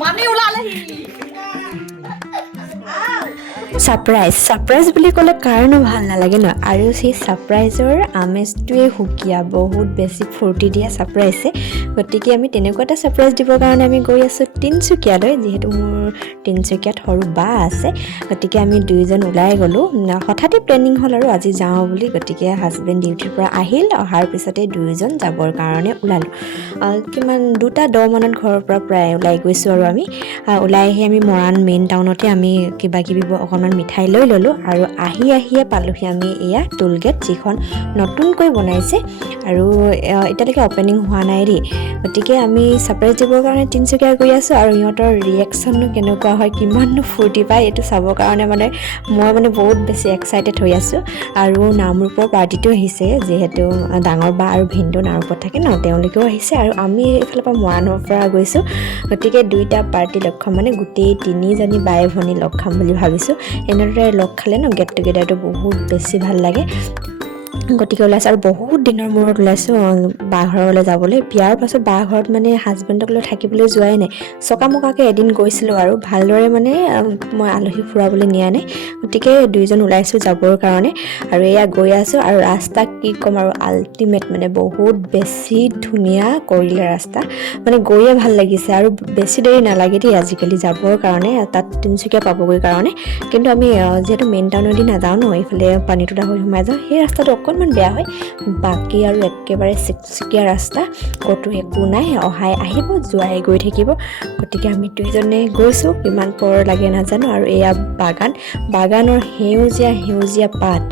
মানি ওলালে ছাৰপ্ৰাইজ বুলি ক'লে কাৰণো ভাল নালাগে ন আৰু সেই ছাৰপ্ৰাইজৰ আমেজটোৱে সুকীয়া বহুত বেছি ফূৰ্তি দিয়া ছাৰপ্ৰাইজে গতিকে আমি তেনেকুৱা এটা ছাৰপ্ৰাইজ দিবৰ কাৰণে আমি গৈ আছোঁ তিনিচুকীয়ালৈ যিহেতু মোৰ তিনিচুকীয়াত সৰু বা আছে গতিকে আমি দুয়োজন ওলাই গ'লোঁ হঠাতে প্লেনিং হ'ল আৰু আজি যাওঁ বুলি গতিকে হাজবেণ্ড ডিউটিৰ পৰা আহিল অহাৰ পিছতে দুয়োজন যাবৰ কাৰণে ওলালোঁ কিমান 2:10 মানত ঘৰৰ পৰা প্ৰায় ওলাই গৈছোঁ আৰু আমি ওলাই আহি আমি মৰাণ মেইন টাউনতে আমি কিবা কিবি অকণমান মিঠাই লৈ ল'লোঁ আৰু আহিয়ে পালোহি আমি এয়া টোল গেট যিখন নতুনকৈ বনাইছে আৰু এতিয়ালৈকে অপেনিং হোৱা নাই দেই গতিকে আমি ছাৰপ্ৰাইজ দিবৰ কাৰণে তিনিচুকীয়া গৈ আছোঁ আৰু সিহঁতৰ ৰিয়েকশ্যননো কেনেকুৱা হয় কিমাননো ফূৰ্তি পায় এইটো চাবৰ কাৰণে মই বহুত বেছি এক্সাইটেড হৈ আছোঁ আৰু নামৰূপৰ পাৰ্টিটো আহিছে যিহেতু ডাঙৰ বা আৰু ভিনদেউ নামৰূপত থাকে ন তেওঁলোকেও আহিছে আৰু আমি এইফালৰ পৰা মৰাণৰ পৰা গৈছোঁ গতিকে দুইটা পাৰ্টি লগ খাম মানে গোটেই তিনিজনী বাই ভনী লগ খাম বুলি ভাবিছোঁ এনেদৰে লগ খালে ন গেট টুগেডাৰটো বহুত বেছি ভাল লাগে গতিকে ওলাইছোঁ আৰু বহুত দিনৰ মূৰত ওলাইছোঁ বা ঘৰলৈ যাবলৈ বিয়াৰ পাছত বা ঘৰত মানে হাজবেণ্ডক লৈ থাকিবলৈ যোৱাই নাই চকামকাকৈ এদিন গৈছিলোঁ আৰু ভালদৰে মানে মই আলহী ফুৰাবলৈ নিয়া নাই গতিকে দুইজন ওলাইছোঁ যাবৰ কাৰণে আৰু এয়া গৈ আছোঁ আৰু ৰাস্তা কি ক'ম আৰু আল্টিমেট মানে বহুত বেছি ধুনীয়া কৰিলে ৰাস্তা মানে গৈয়ে ভাল লাগিছে আৰু বেছি দেৰি নালাগে দেই আজিকালি যাবৰ কাৰণে তাত তিনিচুকীয়া পাবগৈ কাৰণে কিন্তু আমি যিহেতু মেইন টাউনেদি নাযাওঁ ন এইফালে পানীটোলা হৈ সোমাই যাওঁ সেই ৰাস্তাটো অকণমান বেয়া হয় বাকী আৰু একেবাৰে চিকচিকীয়া ৰাস্তা ক'তো একো নাই অহাই আহিব যোৱাই গৈ থাকিব গতিকে আমি দুইজনে গৈছোঁ কিমান পৰ লাগে নাজানো আৰু এয়া বাগানৰ সেউজীয়া পাত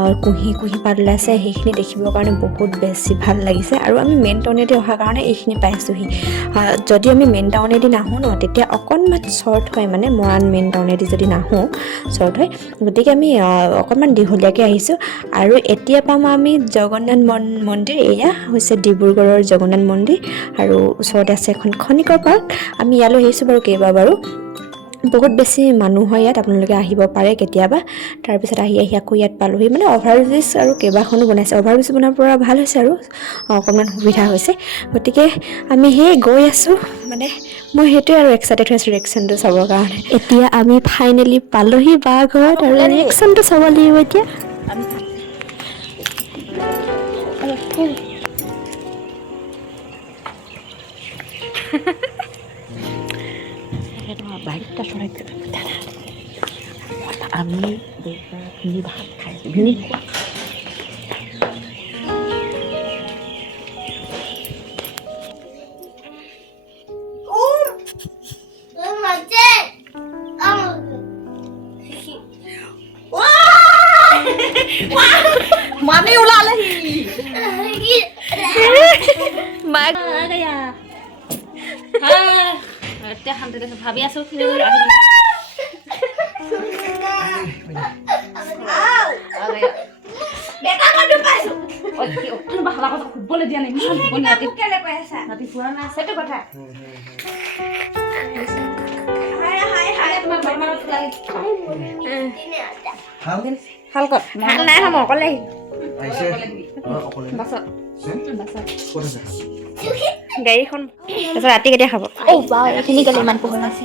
আৰু কুঁহি পাত ওলাইছে সেইখিনি দেখিবৰ কাৰণে বহুত বেছি ভাল লাগিছে আৰু আমি মেইন টাউনেদি অহাৰ কাৰণে এইখিনি পাইছোঁহি যদি আমি মেইন টাউনেদি নাহোঁ ন তেতিয়া অকণমান শ্বৰ্ট হয় মানে মৰাণ মেইন টাউনেদি যদি নাহোঁ শ্বৰ্ট হয় গতিকে আমি অকণমান দীঘলীয়াকৈ আহিছোঁ আৰু এতিয়া পাম আমি জগন্নাথ মন্দিৰ এয়া হৈছে ডিব্ৰুগড়ৰ জগন্নাথ মন্দিৰ আৰু ওচৰতে আছে এখন খনিকৰ পাৰ্ক আমি ইয়ালৈ আহিছোঁ বাৰু কেইবাবাৰো বহুত বেছি মানুহ হয় ইয়াত আপোনালোকে আহিব পাৰে কেতিয়াবা তাৰপিছত আহি আকৌ ইয়াত পালোহি মানে অভাৰব্ৰিজ আৰু কেইবাখনো বনাইছে অভাৰব্ৰিজ বনোৱাৰ পৰা ভাল হৈছে আৰু অকণমান সুবিধা হৈছে গতিকে আমি গৈ আছোঁ মানে মই সেইটোৱে আৰু এক্সাইটেড হৈ আছোঁ ৰিয়েকশ্যনটো চাবৰ কাৰণে এতিয়া আমি ফাইনেলি পালোহি বা ঘৰত আৰু ৰিয়েকশ্যনটো চাব লাগিব এতিয়া আমি ভাত খাইছোঁ মানি ওলালে এতিয়া শান্তিতে ভাবি আছো শুবলৈ দিয়া নাই ৰাতি ফুৰা নাই সেইটো কথা গাড়ীখন তাৰপিছত ৰাতি কেতিয়া খাব এইখিনি গ'লে ইমান পোহৰ আছে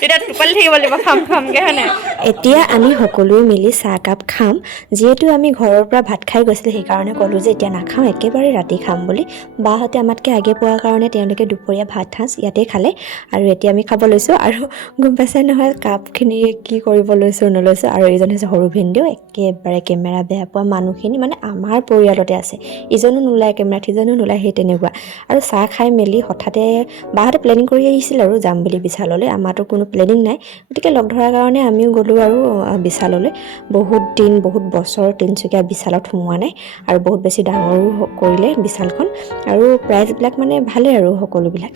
তেতিয়া টোপনি থাকিব লাগিব খামকৈ হয় নাই এতিয়া আমি সকলোৱে মিলি চাহকাপ খাম যিহেতু আমি ঘৰৰ পৰা ভাত খাই গৈছিলোঁ সেইকাৰণে ক'লোঁ যে এতিয়া নাখাওঁ একেবাৰে ৰাতি খাম বুলি বাহঁতে আমাতকৈ আগে পোৱাৰ কাৰণে তেওঁলোকে দুপৰীয়া ভাত সাঁজ ইয়াতে খালে আৰু এতিয়া আমি খাব লৈছোঁ আৰু গম পাইছে নহয় কাপখিনি কি কৰিব লৈছোঁ নলৈছোঁ আৰু এইজন হৈছে সৰু ভিনদেউ একেবাৰে কেমেৰা বেয়া পোৱা মানুহখিনি মানে আমাৰ পৰিয়ালতে আছে ইজনো নোলায় কেমেৰাত সিজনো নোলায় সেই তেনেকুৱা আৰু চাহ খাই মেলি হঠাতে বাহঁতে প্লেনিং কৰি আহিছিল আৰু যাম বুলি বিশাললৈ আমাৰতো কোনো প্লেনিং নাই গতিকে লগ ধৰাৰ কাৰণে আমিও গ'লোঁ আৰু বিশাললৈ বহুত দিন বহুত বছৰ তিনিচুকীয়া বিশালত সোমোৱা নাই আৰু বহুত বেছি ডাঙৰো কৰিলে বিশালখন আৰু প্ৰাইচবিলাক মানে ভালেই আৰু সকলোবিলাক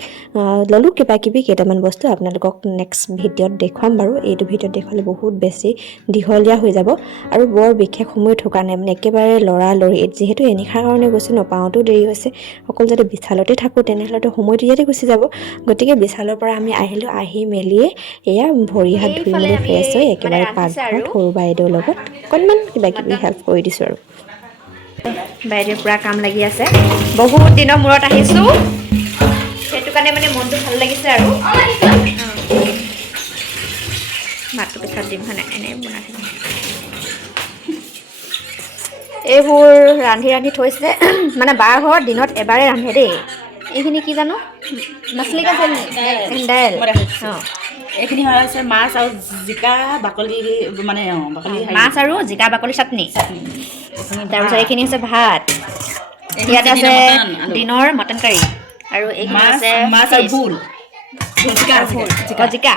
ল'লোঁ কিবাকিবি কেইটামান বস্তু আপোনালোকক নেক্সট ভিডিঅ'ত দেখুৱাম বাৰু এইটো ভিডিঅ'ত দেখুৱালে বহুত বেছি দীঘলীয়া হৈ যাব আৰু বৰ বিশেষ সময় থকা নাই মানে একেবাৰে লৰালৰি যিহেতু এনিশাৰ কাৰণে গৈছোঁ নপাওঁতেও দেৰি হৈছে অকল যদি বিশালতে থাকোঁ তেনেহ'লেতো সময়টো ইয়াতে গুচি যাব গতিকে বিশালৰ পৰা আমি আহিলোঁ আহি মেলিয়ে এয়া ভৰি হাত ধুই মেলি ফ্ৰেছ হৈ একেবাৰে পাকঘৰত সৰু বাইদেউৰ লগত অকণমান কিবা কিবি হেল্প কৰি দিছোঁ আৰু বাইদেউ পূৰা কাম লাগি আছে বহুত দিনৰ মূৰত আহিছোঁ সেইটো কাৰণে মানে মনটো ভাল লাগিছে আৰু ভাতটো পিছত দিম হয় নাই এনেই বনাই থাকিম এইবোৰ ৰান্ধি ৰান্ধি থৈছে মানে বাৰ ঘৰত দিনত এবাৰে ৰান্ধে দেই এইখিনি কি জানো মাছলি কা দাইল অঁ এইখিনি হৈছে মাছ আৰু জিকা বাকলি মানে বাকলি মাছ আৰু জিকা বাকলি চাটনি তাৰপিছত এইখিনি হৈছে ভাত ইয়াত আছে দিনৰ মটন কাৰী আৰু এইখিনি আছে মাছ আৰু ভোল জিকা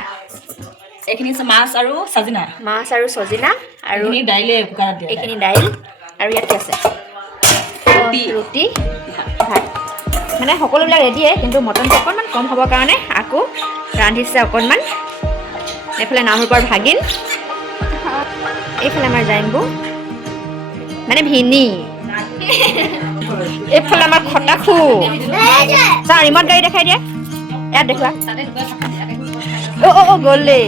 এইখিনি হৈছে মাছ আৰু চাজিনা আৰু দাইলে কুকাৰত দিয়া এইখিনি দাইল আৰু ইয়াত কি আছে ৰুটি ভাত মানে সকলোবিলাক ৰেডিয়ে কিন্তু মটনটো অকণমান কম হ'বৰ কাৰণে আকৌ ৰান্ধিছে অকণমান এইফালে নামৰূপৰ ভাগিন এইফালে আমাৰ জাইম্বু মানে ভিনি এইফালে আমাৰ খটাখু চা ৰিমট গাড়ী দেখাই দিয়া ইয়াত দেখুৱা অ' গ'ল দেই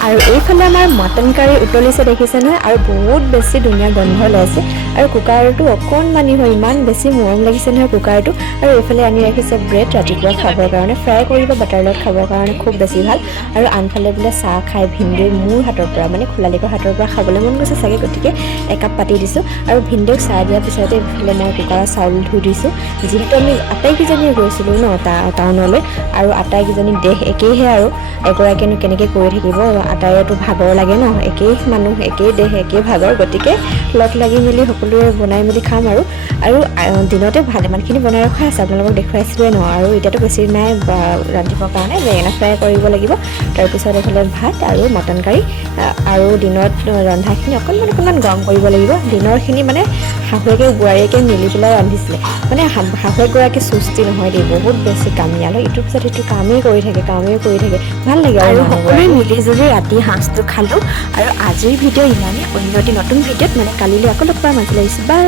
আৰু এইফালে আমাৰ মটন কাৰী উতলিছে দেখিছে নহয় আৰু বহুত বেছি ধুনীয়া গোন্ধ ওলাইছে আৰু কুকাৰটো অকণমানি হয় ইমান বেছি মৰম লাগিছে নহয় কুকাৰটো আৰু এইফালে আনি ৰাখিছে ব্ৰেড ৰাতিপুৱা খাবৰ কাৰণে ফ্ৰাই কৰি বা বাটাৰ লগত খাবৰ কাৰণে খুব বেছি ভাল আৰু আনফালে বোলে চাহ খাই ভিনদেউ মোৰ হাতৰ পৰা মানে খোলালিকৰ হাতৰ পৰা খাবলৈ মন গৈছে চাগে গতিকে একাপ পাতি দিছোঁ আৰু ভিনদেউক চাহ দিয়াৰ পিছতে এইফালে মই কুকাৰত চাউল ধুই দিছোঁ যিহেতু আমি আটাইকেইজনীয়ে গৈছিলোঁ ন টাউনলৈ আৰু আটাইকেইজনী দেহ একেইহে আৰু এগৰাকীয়েনো কেনেকৈ কৰি থাকিব আটাইতো ভাগৰ লাগে ন একেই মানুহ একেই দেহ একেই ভাগৰ গতিকে লগ লাগি মেলি সকলোৱে বনাই মেলি খাম আৰু দিনতে ভালেমানখিনি বনাই ৰখা আছে আপোনালোকক দেখুৱাইছিলোৱে ন আৰু এতিয়াতো বেছি নাই ৰান্ধিবৰ কাৰণে বেঙেনা ফ্ৰাই কৰিব লাগিব তাৰপিছত এইফালে ভাত আৰু মটন কাৰী আৰু দিনত ৰন্ধাখিনি অকণমান গৰম কৰিব লাগিব দিনৰখিনি মানে শাহুৱেকে বোৱাৰীয়েকে মিলি পেলাই ৰান্ধিছিলে মানে শাহুৱেকগৰাকী সুস্থি নহয় দেই বহুত বেছি কামিয়াল হয় ইটোৰ পিছত ইটো কামেই কৰি থাকে ভাল লাগে আৰু সকলোৱে মিলি জুলি ৰাতি সাঁজটো খালোঁ আৰু আজিৰ ভিডিঅ' ইমানেই অন্য এটি নতুন ভিডিঅ'ত মানে কালিলৈ আকৌ লগ পোৱাৰ মাজলৈ আহিছোঁ বাই।